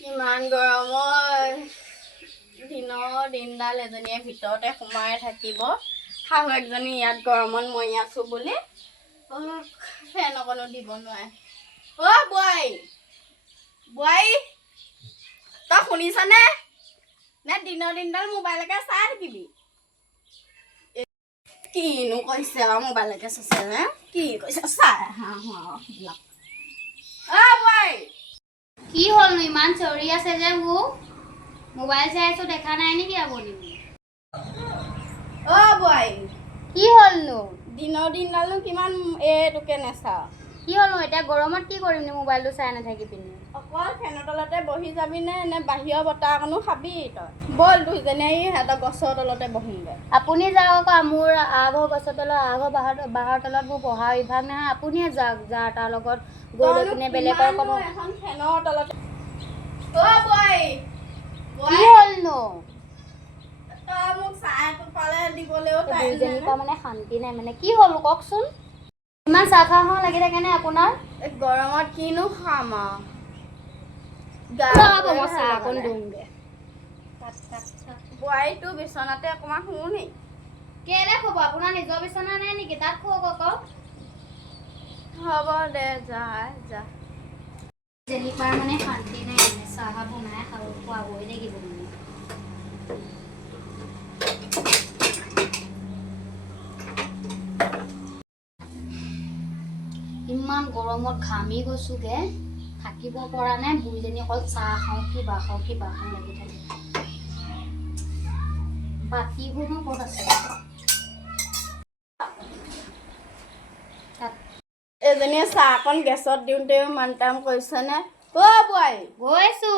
ইমান গৰমৰ দিনডাল এজনীয়ে ভিতৰতে সোমাই থাকিব। শাহুৱেকজনী ইয়াত গৰমত মৰি আছো বুলি ফেন অকণো দিব নোৱাৰে। অ' বোৱাৰী তই শুনিছনে? নে দিনডাল মোবাইলকে চাই থাকিবি? কিনো কৈছে আৰু মোবাইলকে চাইছে নে কি কৈছে চাই বোৱাৰী কি হ'লনো ইমান চৰি আছে যে মোক মোবাইল চাই আছো দেখা নাই নেকি আপুনি? বোৱাৰী কি হ'লনো? দিনডালনো কিমান এইটোকে নেচাও? কি হ'লনো এতিয়া গৰমত কি কৰিম নি মোবাইলটো চাই নাথাকি পিনি? অকল ফেনৰ তলতে বহি যাবি নে বাহিৰৰ বতাহ অকণো খাবি? তই ব'ল দুইজনীয়ে সিহঁতৰ গছৰ তলতে বহিমগৈ। আপুনি যাওক আকৌ মোৰ আগৰ গছৰ তলত বাঁহৰ তলত মোৰ বহা অভ্যাস নহয়। আপুনিয়ে যাওক যাৰ তাৰ লগত গৈ লৈ পিনে বেলেগৰ ক'ব। এখন ফেনৰ তলতে বোৱাৰী কি হ'লনো? তই মোক চাহ পালে দিবলৈও দুইজনীৰ পৰা মানে শান্তি নাই মানে কি হ'ল কওকচোন? ইমান চাহ খাওঁ লাগি থাকে নে আপোনাৰ? গৰমত কিনো খাম আৰু মই চাহ অকণ দিওঁগে। বোৱাৰী তোৰ বিচনাতে অকণমান শুও নি? কেলে শুব? আপোনাৰ নিজৰ বিচনা নাই নেকি? তাত শুৱক আকৌ। হ'ব দে যা। যেনিবাৰ মানে শান্তি নাই মানে চাহ বনাই খাব খুৱাবই লাগিব মানে। ইমান গৰমত ঘামি গৈছোগে থাকিব পৰা নাই। বুঢ়ীজনী অকল চাহ খাওঁ কিবা খাওঁ লাগি থাকে। বাকীবোৰনো ক'ত আছে? এজনীয়ে চাহ অকণ গেছত দিওঁতেও মান কাম কৰিছেনে? বোৱাৰী গৈছো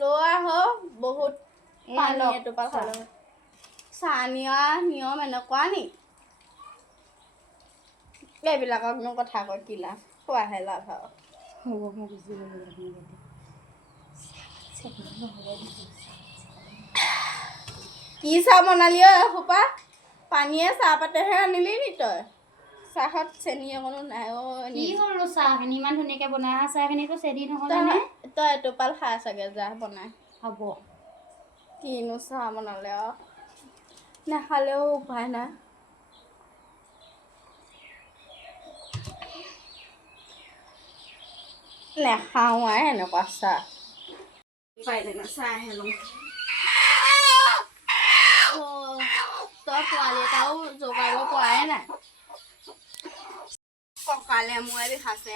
লৈ আহ বহুত পানী এটোপা খালো। চাহ নিয়ম এনেকুৱা নি? এইবিলাককনো কথা কৈ কি লাভ? খোৱাহে লাভ আৰু। কি চাহ বনালি এসোপা? পানীয়ে চাহপাতেহে আনিলি নি তই? চাহত চেনি অকণো নাই। কি হ'লনো চাহখিনি ইমান ধুনীয়াকৈ বনাই অহা চাহখিনিতো চেনি নহ'লে তই এটোপাল খাই চাগে যা বনাই। হ'ব কিনো চাহ বনালে আৰু নাখালেও উপায় নাই। নেখাওঁ আৰু এনেকুৱা চাহ। চাহে লওঁ। তই পোৱালি এটাও জগাব পৰাই নাই। কঁকালে মূৰে বিষাইছে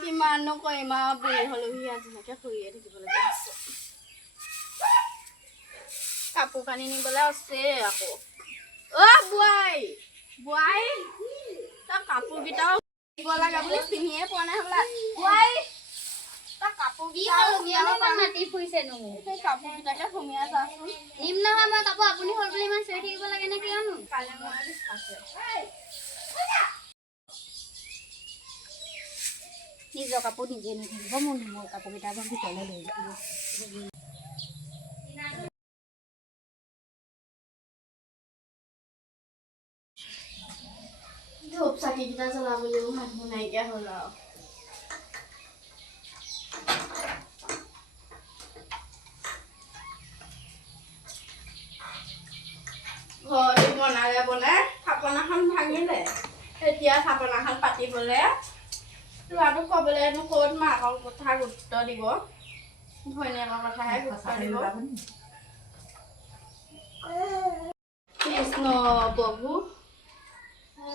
কিমাননো কৰিম আৰু বুঢ়ী হ'লোহি আজিলৈকে শুইয়ে থাকিবলগীয়া হৈছে। কাপোৰ কানি নিবলৈ আছে আকৌ। বোৱাৰী তই কাপোৰকেইটাও দিব লাগে বুলি চিনিয়ে পোৱা নাই হ'বলা। বোৱাৰী তই মাতি ফুৰিছেনো সেই কাপোৰকেইটাকে সুমিয়াই যাচোন। নিম নহয় মই কাপোৰ। আপুনি হ'ল বুলি ইমান চিঞৰি থাকিব লাগে নে কিয়নো? কালে মূৰে বিষাইছে। নিজৰ কাপোৰ নিজে নিপিন্ধিব মোৰ কাপোৰকেইটা মই ভিতৰলৈ লৈ যাব। ধূপ চাকিকেইটা জ্বলাবলৈও মানুহ নাইকিয়া হ'ল আৰু। ঘৰটো বনাই থাপনাখন ভাঙিলে। এতিয়া থাপনাখন পাতিবলৈ ল'ৰাটোক ক'বলৈনো ক'ত মাকৰ কথা গুৰুত্ব দিব? ভৈনীয়েকৰ কথাহে গুৰুত্ব দিব। কৃষ্ণ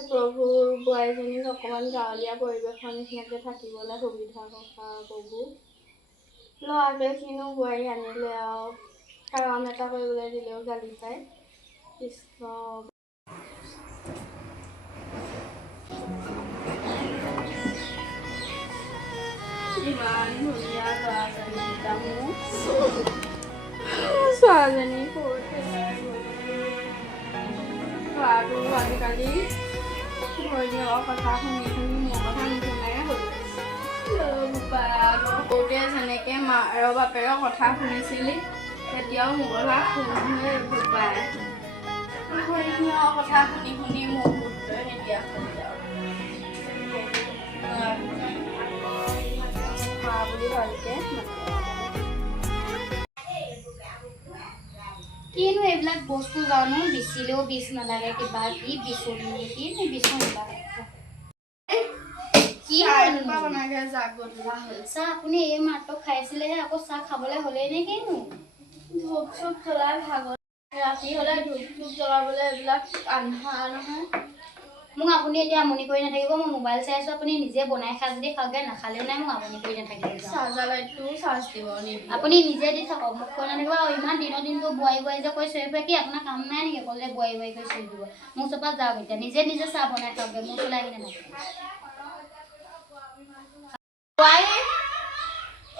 প্ৰভু বোৱাৰীজনীক অকণমান গাঁৱলীয়া পৰিৱেশৰ নিচিনাকৈ থাকিবলৈ সুবিধা কথা প্ৰভু। ল'ৰাটোৱে কিনো বোৱাৰী আনিলে আৰু কাম এটা কৰিবলৈ দিলেও গালি পায়। কৃষ্ণ ইমান ধুনীয়া ল'ৰা-ছোৱালীকেইটা মোৰ ছোৱালীজনী ল'ৰাটো আজিকালি ভৈনীয়েকৰ কথা শুনি মোৰ কথা নুশুনাই হ'ল। সৰুতে যেনেকৈ মাৰ বাপেৰৰ কথা শুনিছিলি তেতিয়াও মোৰ কথা শুনিহে ভাল পায়। ভৈনীয়েকৰ কথা শুনি মোৰ গুৰুত্বই নিদিয়া হ'ল আৰু। খা বুলি ভালকে কিনো এইবিলাক বস্তু জানো বিচিলেও বিচ নালাগে কিবা কি বিচনী নেকি বিচো নালাগে কি বনাগে যাক গধূলা হ'ল চাহ আপুনি এই মাত্ৰ খাইছিলেহে আকৌ চাহ খাবলৈ হ'লেই নে কিনো ধূপ চুপ জ্বলাই ভাগৰ ৰাতি হ'লে ধূপ চুপ জ্বলাবলৈ এইবিলাক আন্ধাৰ নহয় মোক আপুনি এতিয়া আমনি কৰি নাথাকিব মই মোবাইল চাই আছোঁ আপুনি নিজে বনাই খাই যদি খাওঁগৈ নাখালেও নাই মোক আমনি কৰি নাথাকিব চাৰ্জাৰ লাইটটোও চাৰ্জ দিব আপুনি নিজে দি থাকক মোক কৈ নাথাকিব আৰু ইমান দিনৰ দিনটো বোৱাৰী বোৱাৰী যে কৈ চৰি ফুৰে কি আপোনাৰ কাম নাই নেকি ক'লে বোৱাৰী বোৱাৰী কৰি চৰি দিব মোৰ ওচৰৰ পৰা যাওক এতিয়া নিজে নিজে চাহ বনাই খাওঁগৈ মোৰ ওচৰলৈ আহি নাথাকে বোৱাৰী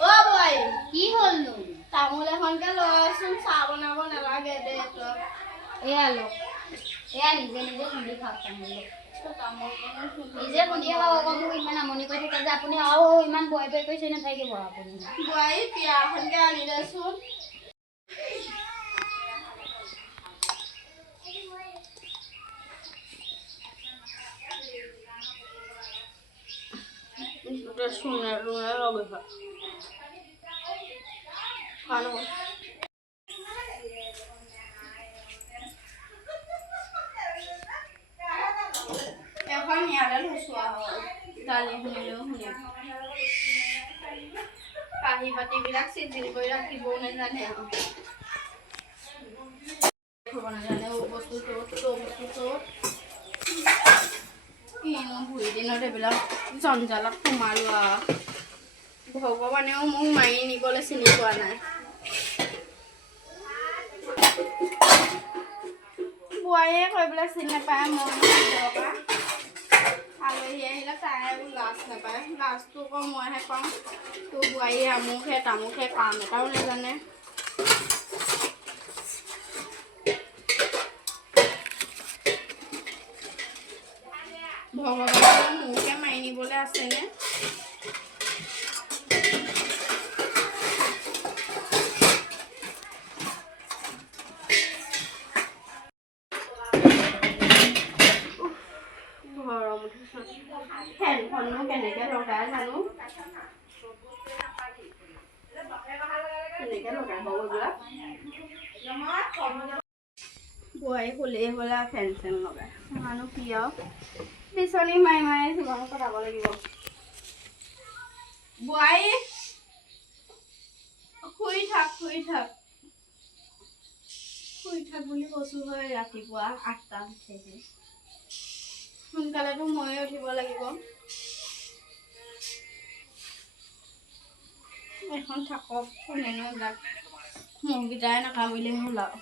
অ বোৱাৰী কি হ'লনো তামোল এখনকে লৈচোন চাহ বনাব নালাগে দে তই এয়া লওক এয়া নিজে নিজে খুন্দি খাওক তামোল নিজে খুন্দিয়ে খাওক আকৌ মোক ইমান আমনি কৰি থাকে যে আপুনি আৰু ইমান বোৱাৰী বোৱাৰী কৰি চৰি নাথাকিব আপুনি বোৱাৰী পিয়া এখনকে আনি দেচোন শুনে শুনে লগে ভালো এখন ইয়াতে থৈছোঁ আৰু দালি শুনিলেও শুনিম কাঁহী বাতিবিলাক চিজিল কৰি ৰাখিবও নাজানে থ'ব নাজানে বস্তু বস্তু কিনো ভুৰি দিনত এইবিলাক জঞ্জালত সোমালো আৰু ভগৱানেও মোক মাৰি নিবলৈ চিনি পোৱা নাই বোৱাৰীয়ে কৈ পেলাই চিনি নাপায় মই দৰকাৰ আলহী আহিলে তাই লাজ নাপায় লাজটো আকৌ মইহে পাওঁ তোৰ বোৱাৰী আমুকহে তামুকহে কাম এটাও নাজানে ভগৱানে মোকে মাৰি নিবলৈ আছেনে গৰম উঠিছে ফেনখনো কেনেকে লগাই জানো কেনেকে লগাই বাৰু এইবিলাক বোৱাৰী শুলেই হ'ল আৰু ফেন চেন লগাই মানুহ কি আৰু বিচনী মাৰি মাৰি জীৱন কটাব লাগিব বোৱাৰী শুই থাক বুলি কৈছোঁ হয় ৰাতিপুৱা 8টা উঠেহি সোনকালেতো ময়ে উঠিব লাগিব এখন থাকক কোনেনো এইবিলাক মোৰকেইটাই নাকামুৰিলে হ'ল আৰু